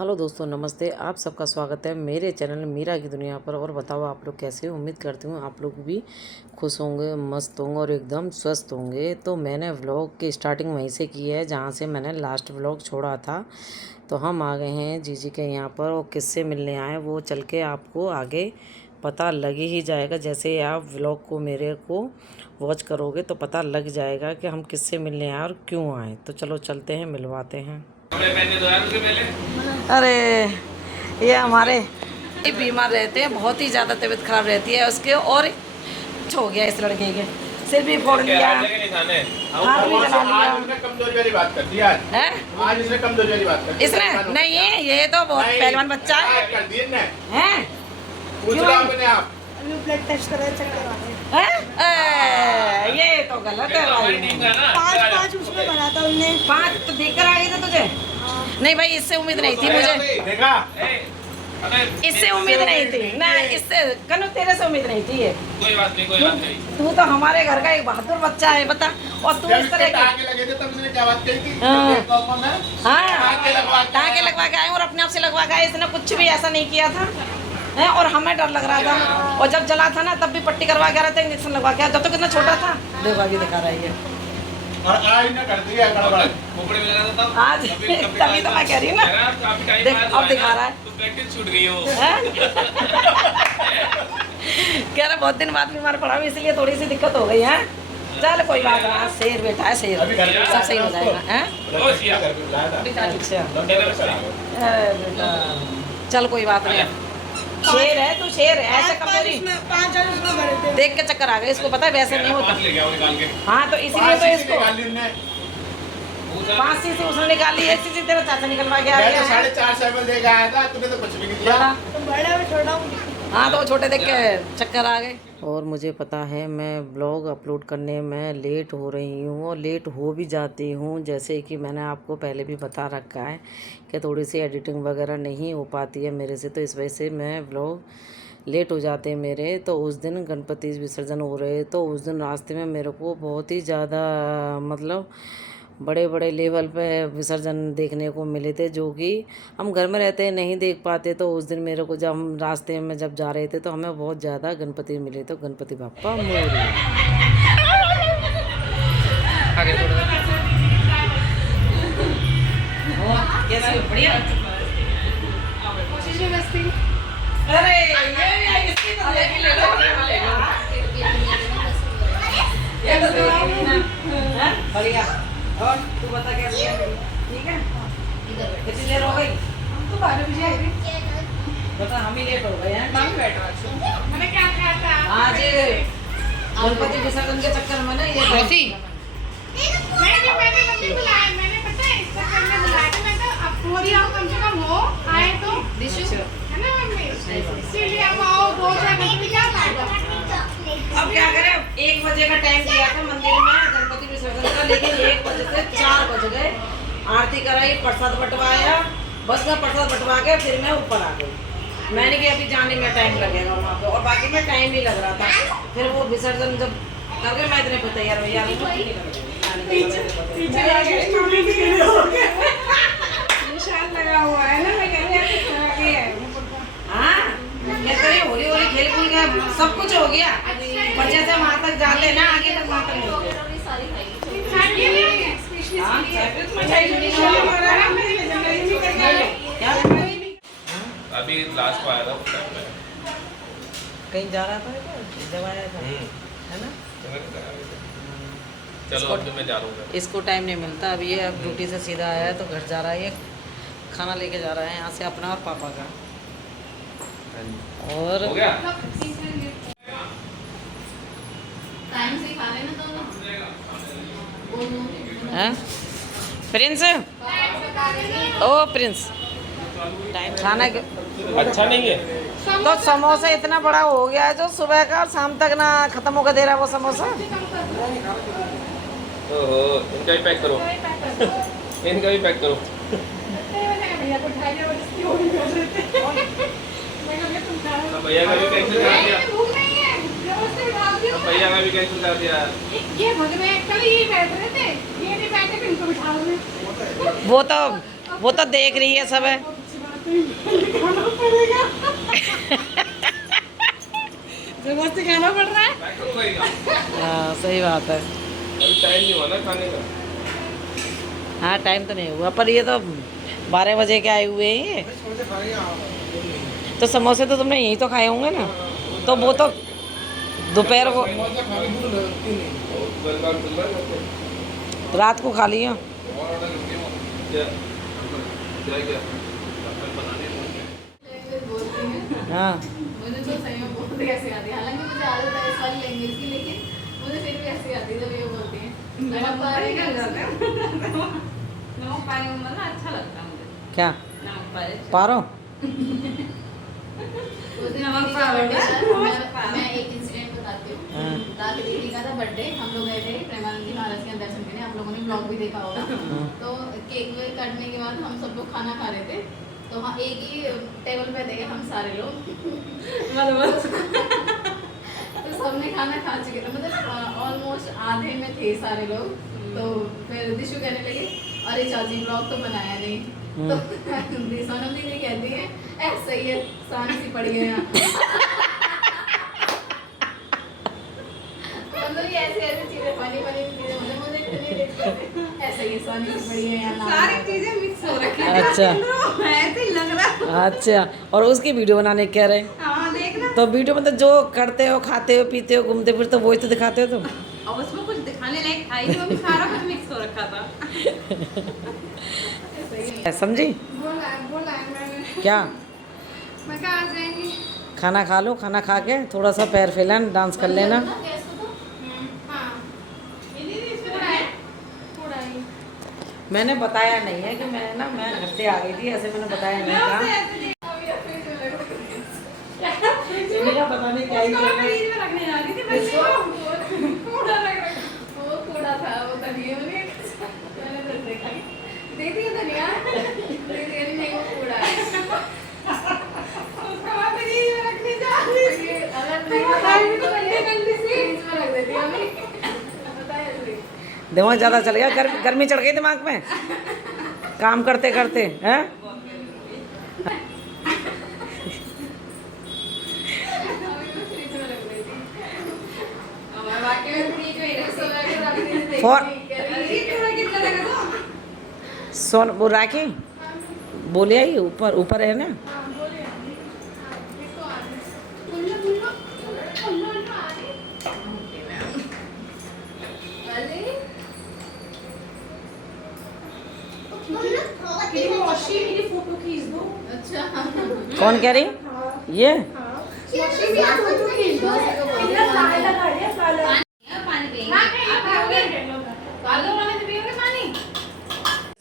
Hello दोस्तों, नमस्ते। आप सबका स्वागत है मेरे चैनल मीरा की दुनिया पर। और बताओ आप लोग कैसे हो। उम्मीद करती हूँ आप लोग भी खुश होंगे, मस्त होंगे और एकदम स्वस्थ होंगे। तो मैंने व्लॉग की स्टार्टिंग वहीं से की है जहाँ से मैंने लास्ट व्लॉग छोड़ा था। तो हम आ गए हैं जीजी के यहाँ पर और किससे मिलने आए वो चल के आपको आगे पता लग ही जाएगा। जैसे आप व्लॉग को मेरे को वॉच करोगे तो पता लग जाएगा कि हम किससे मिलने आए और क्यों आए। तो चलो चलते हैं, मिलवाते हैं। अरे ये हमारे बीमार रहते हैं, बहुत ही ज़्यादा तबीयत खराब रहती है उसके। और हो गया इस लड़के के, सिर भी फोड़ लिया, हाथ भी जला लिया। कमजोरी वाली बात कर दी आज इसने कमजोरी वाली बात कर दी। इसने नहीं है, ये तो बहुत पहलवान बच्चा है। कर दिए ने हैं? पूछ लो अपने आप। अभी ब्लड टेस्ट कराया, चेक करवा हैं? ये तो गलत है भाई। पाँच उसमें भरा था उनने। 5 तो देख कर आ गए थे तुझे। नहीं भाई, इससे उम्मीद नहीं थी मुझे, देखा इससे उम्मीद नहीं थी ना, इससे कनु तेरे से उम्मीद नहीं थी ये। कोई बात नहीं। तू तो हमारे घर का एक बहादुर बच्चा है, बता। और तू इस तरह का टाके लगे थे तब इसने क्या बात कही थी? हाँ। टाके लगवा के आए और अपने आप से लगवा के आए। इसने कुछ भी ऐसा नहीं किया था है। और हमें डर लग रहा था। और जब जला था ना तब भी पट्टी करवा के आ रहे थे, इंजेक्शन लगवा के। जब तो कितना छोटा था, देखो अभी दिखा रहा है। और आज ने कर दिया गड़बड़। खोपड़े में लगा था तब। आज तभी तो मैं कह रही हूँ ना, देख अब दिखा रहा है। तो प्रैक्टिस छूट गई हो। कह रहा बहुत दिन बाद बीमार पड़ा हूँ, इसलिए थोड़ी सी दिक्कत हो गई है। चल कोई बात नहीं, शेर बेटा है, शेर सब सही हो जाएगा। हैं? अच्छा चल कोई बात नहीं, शेर है तू, शेर है। ऐसे कमजोरी 5 उसमें भरे थे। देख के चक्कर आ गए इसको, पता है वैसे नहीं होता। हाँ तो इसीलिए तो इसको 5 सीसी उसने निकाली, 1 सीसी तेरा चाचा निकलवा के आ गया। 4.5 एमएल दे के आया था, तूने तो कुछ भी नहीं दिया। बड़ा और छोटा हूँ। हाँ तो छोटे देख के चक्कर आ गए। और मुझे पता है मैं ब्लॉग अपलोड करने में लेट हो रही हूँ और लेट हो भी जाती हूँ। जैसे कि मैंने आपको पहले भी बता रखा है कि थोड़ी सी एडिटिंग वगैरह नहीं हो पाती है मेरे से, तो इस वजह से मैं ब्लॉग लेट हो जाते हैं मेरे। तो उस दिन गणपति विसर्जन हो रहे, तो उस दिन रास्ते में मेरे को बहुत ही ज़्यादा मतलब बड़े बड़े लेवल पे विसर्जन देखने को मिले थे, जो कि हम घर में रहते हैं नहीं देख पाते। तो उस दिन मेरे को जब हम रास्ते में जब जा रहे थे तो हमें बहुत ज़्यादा गणपति मिले। तो गणपति बाप्पा मोरया। कैसे बढ़िया। अरे ये इसकी तो लेके ले लो, ये तो बढ़िया। और तू बता कैसी है? ठीक है, कितनी देर हो गई? हम तो 12 बजे आए थे। बता, हम ही लेट हो गए हैं। मैंने क्या कहा था? आज गणपति विसर्जन के चक्कर में ना ये मैंने बुलाया, मैंने पता है इस चक्कर में बुलाया था। मैं तो अब पूरी आओ, कम से कम हो आए तो है ना मम्मी, इसीलिए हम आओ 2-4 बजे क्या फायदा। अब क्या करें, 1 बजे का टाइम दिया था मंदिर में गणपति विसर्जन का, लेकिन 1 बजे से 4 बज गए। आरती कराई, प्रसाद बंटवाया, बस का प्रसाद बंटवा के फिर मैं ऊपर आ गई। मैंने कि अभी जाने में टाइम लगेगा वहाँ पे, और बाकी में टाइम भी लग रहा था। फिर वो विसर्जन जब करके मैं इतने पे तैयार भैया निशान लगा हुआ है ना, मैं कह रही हूँ। हाँ मैं कह रही होली होली खेल कूद गया, सब कुछ हो गया। बच्चे से वहाँ तक जाते ना, आगे तक वहाँ तक नहीं गए। अभी लास्ट को आया था उस टाइम पे। कहीं जा रहा था जब आया था, है ना। चलो अब तो मैं जा रहा हूँ। इसको टाइम नहीं मिलता। अब ये अब ड्यूटी से सीधा आया है तो घर जा रहा है, ये खाना लेके जा रहा है यहाँ से अपना और पापा का। और हो गया? टाइम से खा लेना दोनों। हैं प्रिंस, ओ प्रिंस, टाइम खाना के अच्छा नहीं है। तो समोसा इतना बड़ा हो गया है जो सुबह का और शाम तक ना खत्म होकर दे रहा है वो समोसा। ओहो, इनका भी पैक करो। इनका भी पैक करो। भैया का भी कैंसिल कर दिया। भैया का भी कैंसिल कर दिया। ये भग में कल ये बैठ रहे थे, ये नहीं बैठे, इनको बिठा रहे। वो तो देख रही है सब है। खाना पड़ेगा। जबरदस्ती खाना पड़ रहा है। पैक करो भाई का। हाँ सही बात है। अभी टाइम नहीं हुआ ना खाने का। हाँ टाइम तो नहीं हुआ, पर ये तो 12 बजे के आए हुए हैं ये। तो समोसे तो तुमने यहीं तो खाए होंगे ना, तो वो तो दोपहर को रात को खा लिया। बोलती हैं हाँ मुझे तो सही में बहुत ऐसे आती है, हालांकि मुझे आदत है इस वाली लैंग्वेज की, लेकिन मुझे फिर भी ऐसी आती है जब ये बोलती हैं नमक पारे का नमक पानी में ना अच्छा लगता है मुझे। क्या नमक पारे पारो? उस दिन नमक दीदी का पारे birthday था, का। मैं एक इंसिडेंट बताती हूँ। हाँ। रात दीदी का था बर्थडे, हम लोग गए थे प्रेमानंद जी महाराज के दर्शन करने, आप लोगों ने ब्लॉग भी देखा होगा। तो केक वेक काटने के बाद हम सब लोग खाना खा रहे थे, तो हाँ एक ही टेबल पे थे हम सारे लोग। तो सबने खाना खा चुके थे, मतलब ऑलमोस्ट आधे में थे सारे लोग। तो फिर दिशु कहने लगे अरे चाची ब्लॉग तो बनाया नहीं। तो सोनम दीदी कहती है ऐसा ही है, सानी सी पड़ी है यहाँ। मतलब ये ऐसी ऐसी चीजें फनी फनी चीजें मुझे इतनी ऐसा ही है, सानी सी पड़ी है यहाँ। सारी चीजें मिक्स हो रखी हैं। अच्छा। ऐसे ही लग रहा है। अच्छा, और उसकी वीडियो बनाने कह रहे? हाँ देखना। तो वीडियो मतलब जो करते हो, खाते हो, पीते हो, घूमते फिरते हो, वही तो दिखाते हो तुम। और उसमें कुछ दिखाने लायक था ही नहीं, वो भी सारा कुछ मिक्स हो रखा था। समझी? बोला है मैंने। क्या? मैं कहा आ जाएंगी। खाना खा लो, खाना खा के थोड़ा सा पैर फैलाना, डांस कर लेना। हाँ थोड़ा है, थोड़ा ही। मैंने बताया नहीं है कि मैं घर से आ गई थी, ऐसे मैंने बताया नहीं था। इनका पता नहीं क्या ही चल रहा है। फ्रिज में रखने जा रही थी मैं इसको। कूड़ा लग रहा है। वो कूड़ा था, वो धनिया मैंने तो देखा ही। दे दिया धनिया, नहीं वो कूड़ा है। उसका बाद फ्रिज में रखने जा रही थी। ये अगर नहीं बताई भी तो गंदी सी। फ्रिज में रख देती हूँ अभी। बताया ऐसे। दिमाग ज़्यादा चल गया, गर्मी चढ़ गई दिमाग में काम करते करते, हैं? वाकई में फ्रिज में रख देती थी। For- थोड़ा कितना लगा तो? सोन वो राखी बोले आई ऊपर ऊपर है ना। हाँ बोलिए। इसको आ रही। उल्लू उल्लू उल्लू उल्लू आ रही। अरे मेरी मौसी मेरी फोटो खींच दो। अच्छा कौन कह रही? ये मौसी मेरी फोटो खींच दो। इतना लाल लगा दिया काला। पानी पिएंगे हाँ नहीं आप पियोगे? कालो वाले से पियोगे पानी?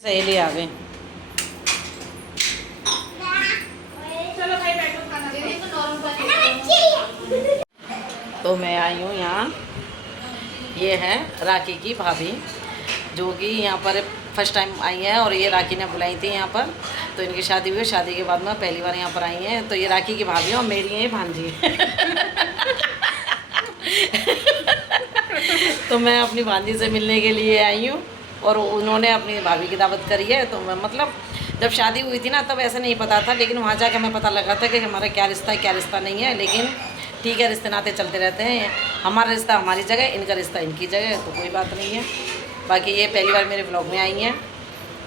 सहेली आ गई। चलो भाई बैठो खाना खाओ। दीदी को नॉर्मल पानी तो मैं आई हूँ यहाँ, ये है राखी की भाभी जो कि यहाँ पर फर्स्ट टाइम आई है, और ये राखी ने बुलाई थी यहाँ पर। तो इनकी शादी हुई, शादी के बाद में पहली बार यहाँ पर आई हैं। तो ये राखी की भाभी है और मेरी है भांजी। तो मैं अपनी भांजी से मिलने के लिए आई हूँ, और उन्होंने अपनी भाभी की दावत करी है। तो मैं मतलब जब शादी हुई थी ना तब ऐसा नहीं पता था, लेकिन वहाँ जाकर हमें पता लगा था कि हमारा क्या रिश्ता है क्या रिश्ता नहीं है। लेकिन ठीक है, रिश्ते नाते चलते रहते हैं। हमारा रिश्ता हमारी जगह, इनका रिश्ता इनकी जगह, तो कोई बात नहीं है। बाकी ये पहली बार मेरे व्लॉग में आई हैं।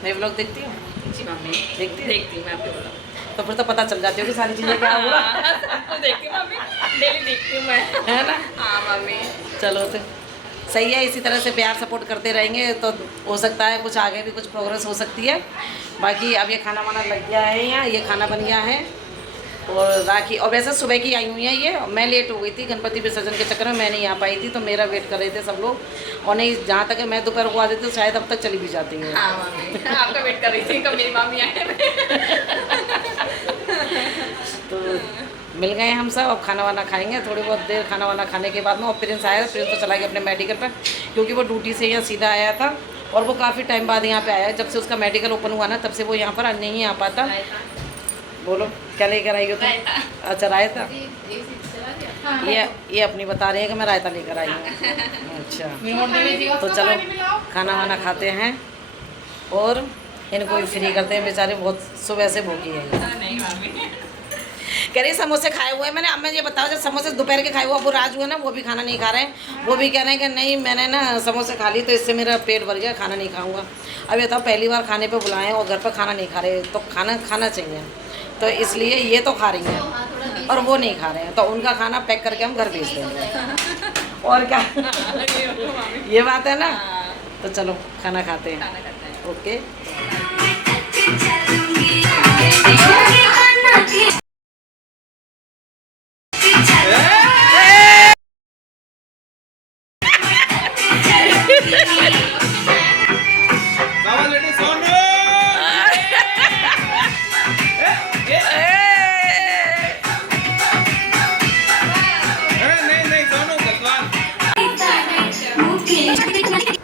मेरे व्लॉग देखती हूँ? जी मम्मी देखती देखती हूँ मैं आपके बोला। तो फिर तो पता चल जाती हो कि सारी चीज़ें क्या हुआ, तो देखती हूँ मम्मी, डेली देखती हूँ मैं। है ना? हाँ मम्मी। चलो तो सही है, इसी तरह से प्यार सपोर्ट करते रहेंगे तो हो सकता है कुछ आगे भी कुछ प्रोग्रेस हो सकती है। बाकी अब ये खाना वाना लग गया है यहाँ, ये खाना बन गया है। और राखी, और वैसे सुबह की आई हुई है ये, मैं लेट हो गई थी गणपति विसर्जन के चक्कर में, मैं नहीं आ पाई थी। तो मेरा वेट कर रहे थे सब लोग, और नहीं जहाँ तक मैं दोपहर को आ जाती तो शायद अब तक चली भी जाती है। हाँ मम्मी आपका वेट कर रही थी कब मेरी मम्मी आए। तो मिल गए हम सब, अब खाना वाना खाएंगे थोड़ी बहुत देर। खाना वाना खाने के बाद में और प्रिंस आया, प्रिंस तो चला गया अपने मेडिकल पर, क्योंकि वो ड्यूटी से यहाँ सीधा आया था, और वो काफ़ी टाइम बाद यहाँ पे आया। जब से उसका मेडिकल ओपन हुआ ना तब से वो यहाँ पर नहीं आ पाता। बोलो क्या लेकर आई हो तुम? अच्छा रायता, ये अपनी बता रही है कि मैं रायता लेकर आई हूँ। अच्छा तो चलो खाना वाना खाते हैं और इनको भी फ्री करते हैं, बेचारे बहुत सुबह से भूखी है। कह रही समोसे खाए हुए हैं मैंने। अब मैं ये बताओ, जब समोसे दोपहर के खाए हुए, अब वो राज हुए ना, वो भी खाना नहीं खा रहे हैं। वो भी कह रहे हैं कि नहीं मैंने ना समोसे खा ली तो इससे मेरा पेट भर गया, खाना नहीं खाऊंगा। अब ये बताओ, पहली बार खाने पे बुलाएं और घर पर खाना नहीं खा रहे, तो खाना खाना चाहिए। तो इसलिए ये तो खा रही हैं और वो नहीं खा रहे हैं, तो उनका खाना पैक करके हम घर भेज देंगे। और क्या ये बात है ना। तो चलो खाना खाते हैं। ओके।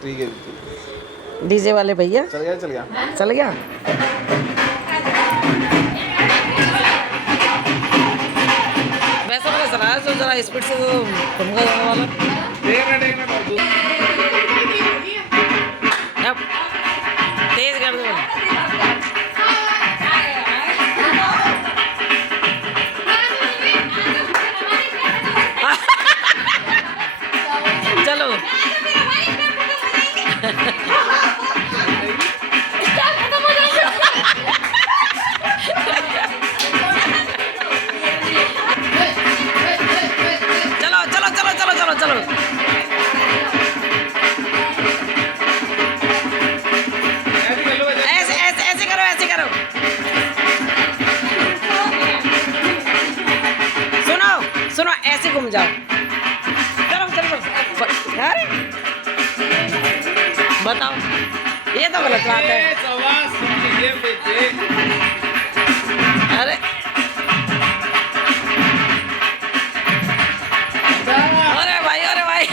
ठीक है, डीजे वाले भैया चल गया चल गया। चल गया। वैसे मैंने सुना है, तो जरा स्पीड से तो घूमगा जाने वाला। अब तेज कर दो। चलो चलो चलो चलो चलो चलो चलो। ऐसे ऐसे ऐसे करो, ऐसे करो। सुनो सुनो, ऐसे घूम जाओ। चलो चलो अरे बताओ, ये तो गलत बात है। अरे अरे भाई, अरे भाई।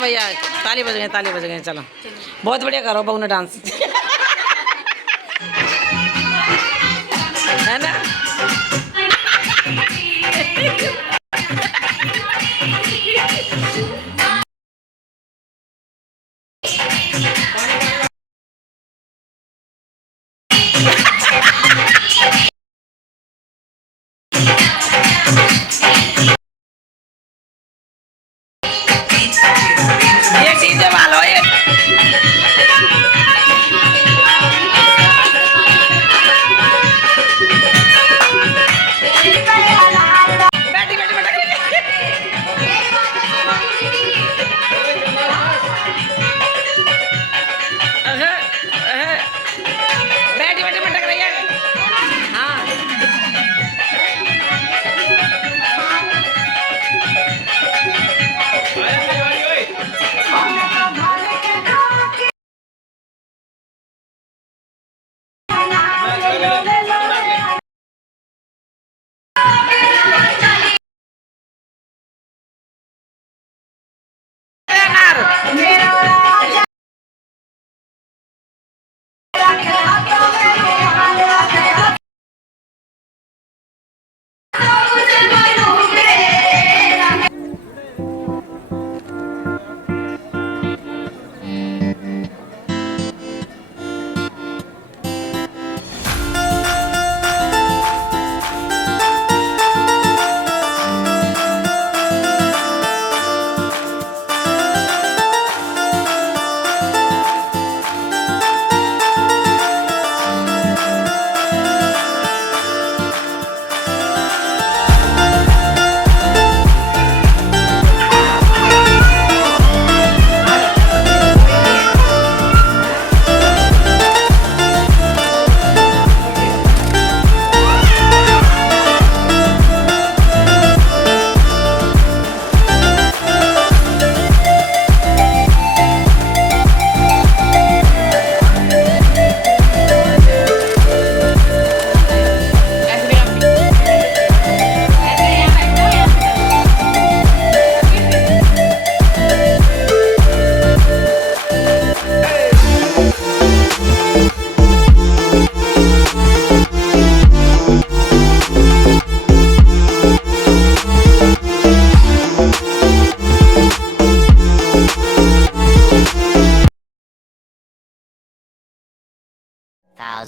भैया ताली बज गए, ताली बज गए। चलो बहुत बढ़िया करो बहू ने डांस। है ना। ये डीजे वालों, ये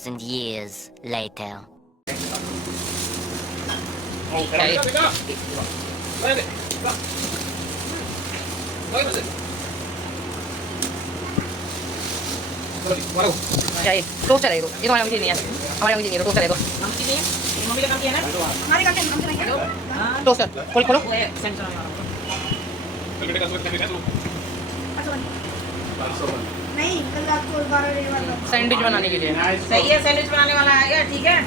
2,000 years later. क्या ये टोस्ट है? ये तो हमारे नमकीन नहीं है, हमारे नमकीन नहीं है, टोस्ट है। मम्मी का काम किया ना हमारे काम किया हम चलाएंगे टोस्ट खोल खोलो। नहीं कल रात को 12 बजे वाला सैंडविच बनाने के लिए। सही है सैंडविच बनाने वाला आ गया ठीक है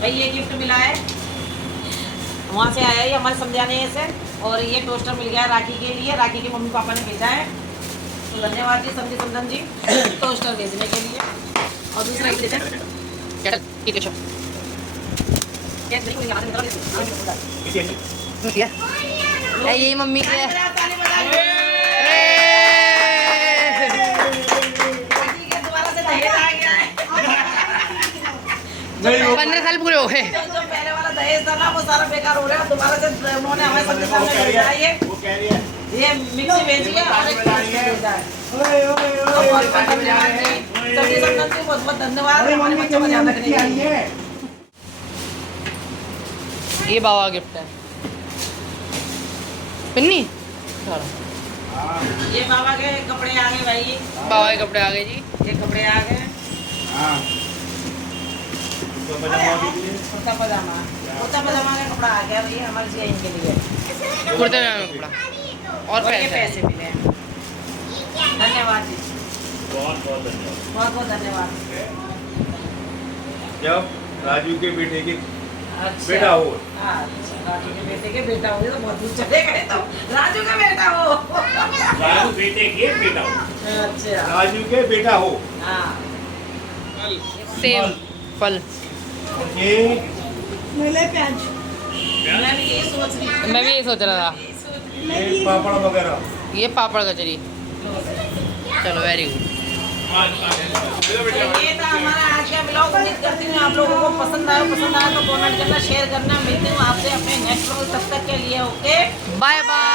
भाई ये गिफ्ट मिला है वहाँ से आया है हमारे समझाने से और ये टोस्टर मिल गया है राखी के लिए राखी के मम्मी पापा ने भेजा है तो धन्यवाद जी समझी समझन जी टोस्टर भेजने के लिए और दूसरा गिफ्ट है क्या ठीक है क्या ये मम्मी के दोबारा से दहेज आ गया है 15 साल पूरे हो गए। जो पहले वाला दहेज था ना वो सारा बेकार हो रहा है दोबारा से उन्होंने हमारे सबके सामने भेजा है वो कह रही है ये मिक्सी भेजी है और एक टोस्टर भेजा है तो बहुत-बहुत धन्यवाद जी सभी समझन जी बहुत-बहुत धन्यवाद हमारे बच्चों का ध्यान रखने के लिए ये बाबा गिफ्ट है पिन्नी। ये बाबा के कपड़े आ गए भाई बाबा के कपड़े आ गए जी। ये कपड़े आ गए हाँ कुर्ता पजामा का कपड़ा आ गया भाई हमारे जी इनके लिए कुर्ते पजामे का कपड़ा और ये पैसे मिले हैं धन्यवाद जी बहुत बहुत धन्यवाद। बहुत बहुत धन्यवाद जब राजू के बेटे की अच्छा बेटा हो अच्छा राजू के बेटे के बेटा हो तो बहुत दूर चले गए तो राजू का बेटा हो राजू बेटे के बेटा हो अच्छा राजू के बेटा हो हाँ सेम फल। ये मिले प्याज मैं भी यही सोच रही थी मैं भी यही सोच रहा था ये पापड़ वगैरह ये पापड़ कचरी। चलो वेरी गुड। ये था हमारा आज का ब्लॉग उम्मीद करती हूँ आप लोगों को पसंद आया तो कमेंट करना शेयर करना मिलती हूँ आपसे अपने नेक्स्ट ब्लॉग तब तक के लिए ओके बाय बाय।